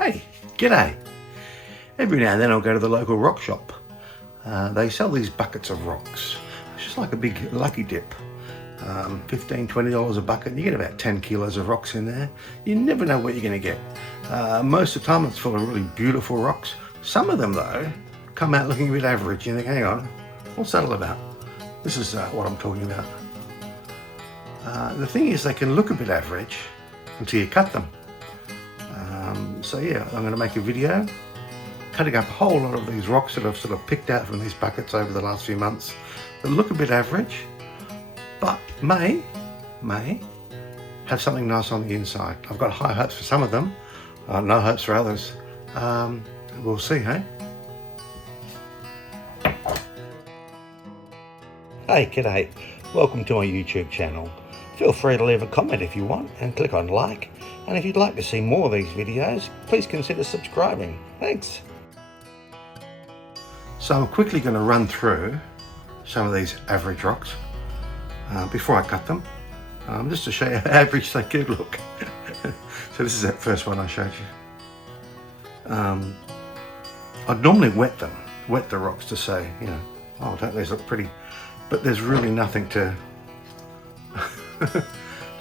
Hey, g'day. Every now and then I'll go to the local rock shop. They sell these buckets of rocks. It's just like a big lucky dip. $15, $20 a bucket. You get about 10 kilos of rocks in there. You never know what you're going to get. Most of the time it's full of really beautiful rocks. Some of them though come out looking a bit average. You think, hang on, what's that all about? This is what I'm talking about. The thing is, they can look a bit average until you cut them. So yeah, I'm going to make a video cutting up a whole lot of these rocks that I've sort of picked out from these buckets over the last few months that look a bit average, but may have something nice on the inside. I've got high hopes for some of them, no hopes for others. We'll see, hey? Hey, g'day. Welcome to my YouTube channel. Feel free to leave a comment if you want and click on like. And if you'd like to see more of these videos, please consider subscribing. Thanks. So I'm quickly going to run through some of these average rocks before I cut them, just to show you how average they could look. So this is that first one I showed you. I'd normally wet the rocks to say, you know, oh, don't these look pretty? But there's really nothing to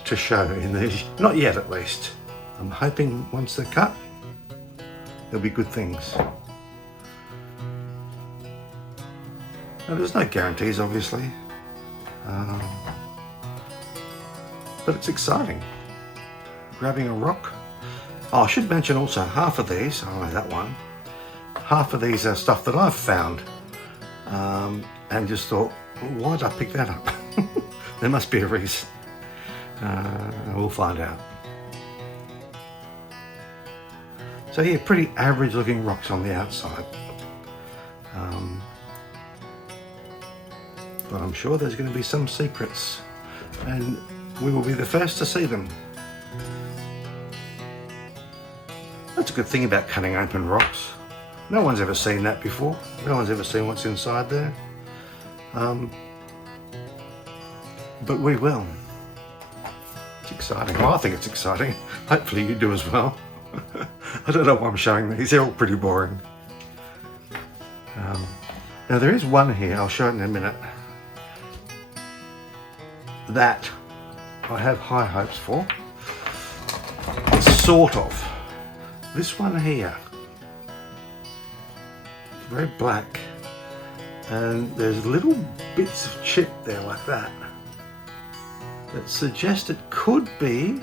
to show in these, not yet at least. I'm hoping once they're cut, there'll be good things. Now, there's no guarantees, obviously, but it's exciting. Grabbing a rock. Oh, I should mention also, half of these, I know that one, half of these are stuff that I've found, and just thought, why did I pick that up? There must be a reason. We'll find out. So yeah, pretty average looking rocks on the outside. But I'm sure there's going to be some secrets, and we will be the first to see them. That's a good thing about cutting open rocks. No one's ever seen that before. No one's ever seen what's inside there. But we will. It's exciting. Well, I think it's exciting. Hopefully you do as well. I don't know why I'm showing these. They're all pretty boring. Now there is one here, I'll show it in a minute, that I have high hopes for. Sort of. This one here. Very black. And there's little bits of chip there like that suggest it could be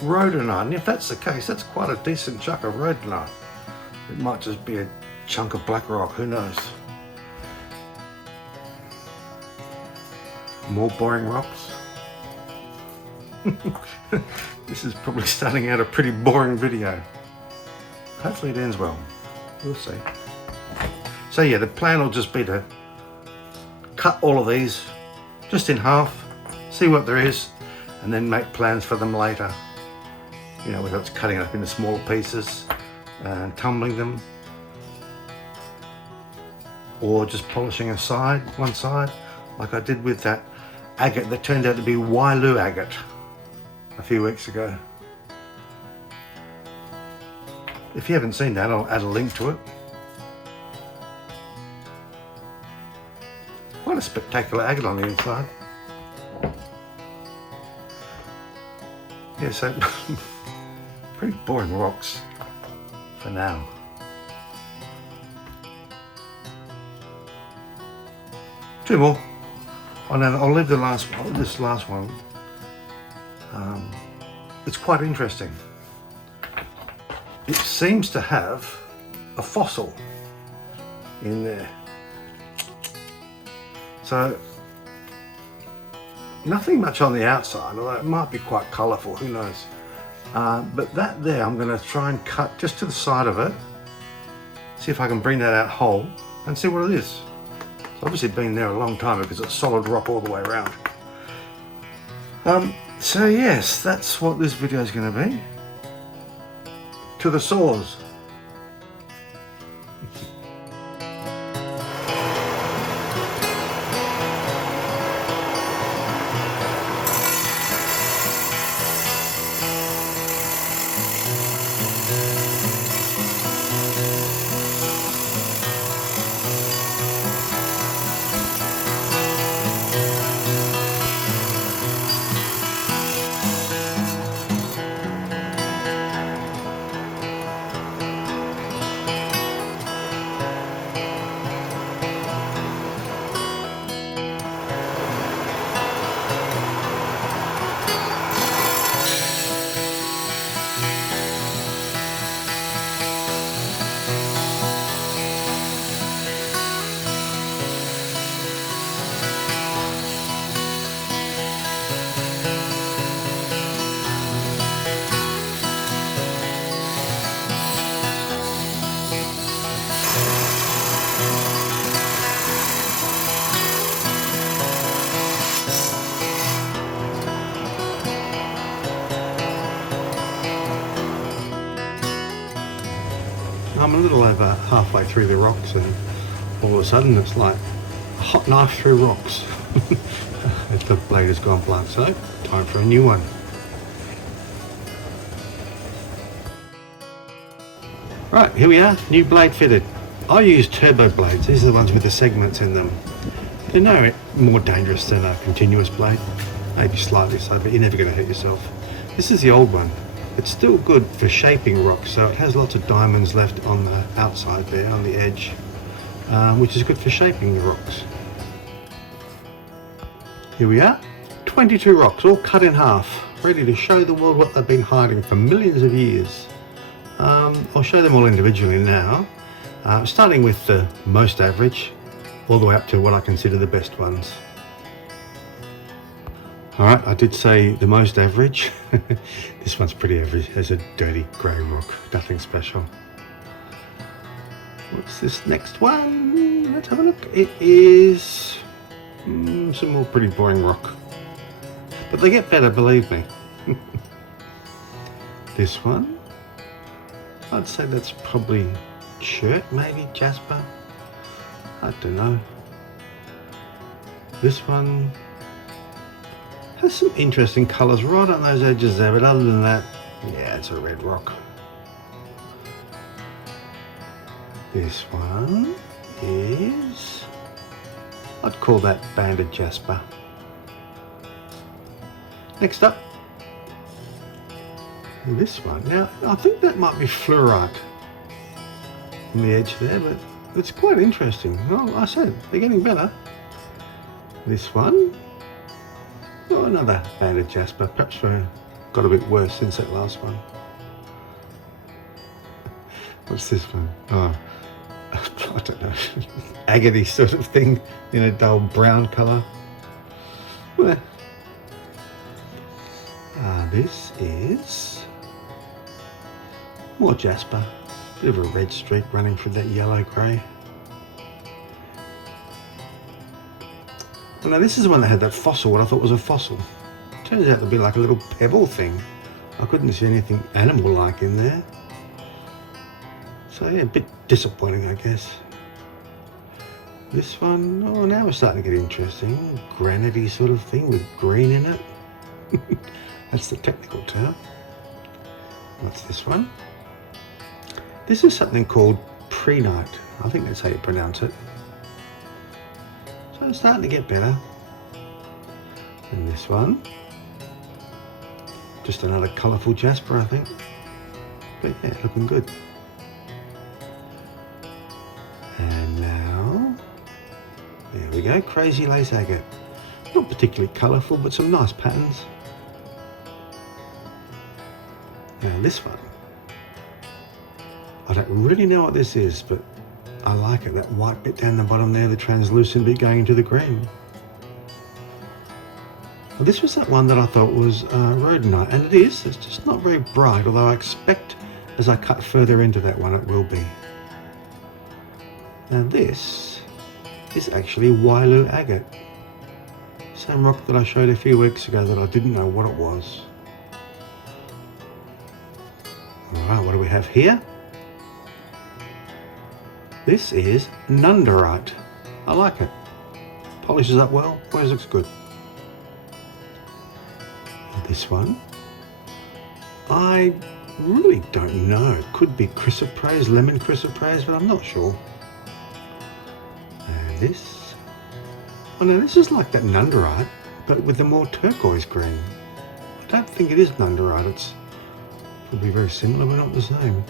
rhodonite. And if that's the case, that's quite a decent chunk of rhodonite. It might just be a chunk of black rock, who knows. More boring rocks. This is probably starting out a pretty boring video. Hopefully it ends well. We'll see. So yeah, the plan will just be to cut all of these just in half, see what there is, and then make plans for them later. You know, whether it's cutting it up into smaller pieces and tumbling them, or just polishing one side, like I did with that agate that turned out to be Wailu agate a few weeks ago. If you haven't seen that, I'll add a link to it. Quite a spectacular agate on the inside. Yeah, so pretty boring rocks for now. Two more. Oh no, I'll leave the last one. This last one. It's quite interesting. It seems to have a fossil in there. So nothing much on the outside, although it might be quite colourful, who knows. But that there, I'm going to try and cut just to the side of it, see if I can bring that out whole and see what it is. It's obviously been there a long time because it's solid rock all the way around. So yes, that's what this video is going to be. To the saws. I'm a little over halfway through the rocks and all of a sudden it's like a hot knife through rocks. The blade has gone blunt, so time for a new one. Right, here we are, new blade fitted. I use turbo blades, these are the ones with the segments in them. They're no more dangerous than a continuous blade, maybe slightly so, but you're never going to hurt yourself. This is the old one. It's still good for shaping rocks, so it has lots of diamonds left on the outside there, on the edge, which is good for shaping the rocks. Here we are, 22 rocks, all cut in half, ready to show the world what they've been hiding for millions of years. I'll show them all individually now, starting with the most average, all the way up to what I consider the best ones. Alright, I did say the most average. This one's pretty average. There's a dirty grey rock, nothing special. What's this next one? Let's have a look. It is some more pretty boring rock. But they get better, believe me. This one, I'd say that's probably chert, maybe jasper. I don't know. This one has some interesting colours right on those edges there, but other than that, yeah, it's a red rock. This one is, I'd call that banded jasper. Next up, this one. Now, I think that might be fluorite on the edge there, but it's quite interesting. Well, I said, they're getting better. This one, oh, another banded jasper. Perhaps we got a bit worse since that last one. What's this one? Oh, I don't know. Agate sort of thing in a dull brown colour. Well, this is more jasper. Bit of a red streak running through that yellow grey. Well, now this is the one that had that fossil, what I thought was a fossil. Turns out to be like a little pebble thing. I couldn't see anything animal-like in there. So yeah, a bit disappointing, I guess. This one, oh, now we're starting to get interesting. Granity sort of thing with green in it. That's the technical term. What's this one? This is something called prehnite. I think that's how you pronounce it. So it's starting to get better. And this one, just another colourful jasper, I think. But yeah, looking good. And now, there we go, crazy lace agate. Not particularly colourful, but some nice patterns. Now this one, I don't really know what this is, but I like it, that white bit down the bottom there, the translucent bit going into the green. Well, this was that one that I thought was rhodonite, and it is, it's just not very bright, although I expect as I cut further into that one it will be. Now this is actually Wailu agate. Same rock that I showed a few weeks ago that I didn't know what it was. Alright, what do we have here? This is nunderite. I like it. Polishes up well, always looks good. And this one, I really don't know. It could be chrysoprase, lemon chrysoprase, but I'm not sure. And this, oh no, this is like that nunderite, but with the more turquoise green. I don't think it is nunderite. It's probably very similar, but not the same.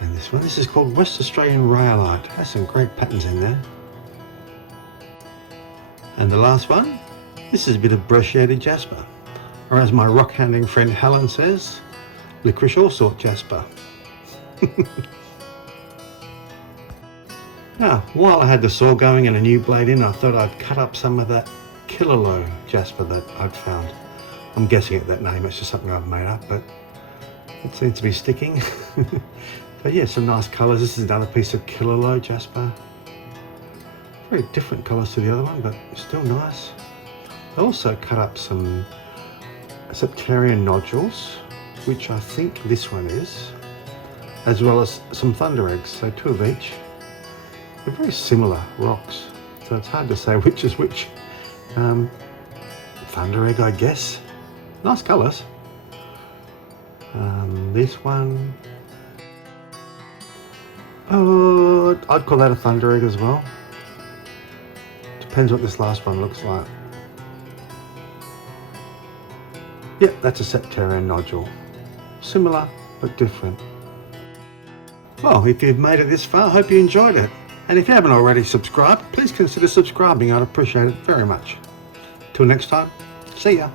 And this one, this is called West Australian rhyolite. Has some great patterns in there. And the last one, this is a bit of brochiated jasper, or as my rock hounding friend Helen says, licorice allsort jasper. Now, while I had the saw going and a new blade in, I thought I'd cut up some of that Killaloe jasper that I'd found. I'm guessing at that name, it's just something I've made up, but it seems to be sticking. But yeah, some nice colours. This is another piece of Killaloe jasper. Very different colours to the other one, but still nice. I also cut up some septarian nodules, which I think this one is. as well as some thunder eggs, so 2 of each. They're very similar rocks, so it's hard to say which is which. Thunder egg, I guess. Nice colours. This one, oh, I'd call that a thunder egg as well. Depends what this last one looks like. Yep, that's a Septarian nodule. Similar, but different. Well, if you've made it this far, I hope you enjoyed it. And if you haven't already subscribed, please consider subscribing. I'd appreciate it very much. Till next time, see ya.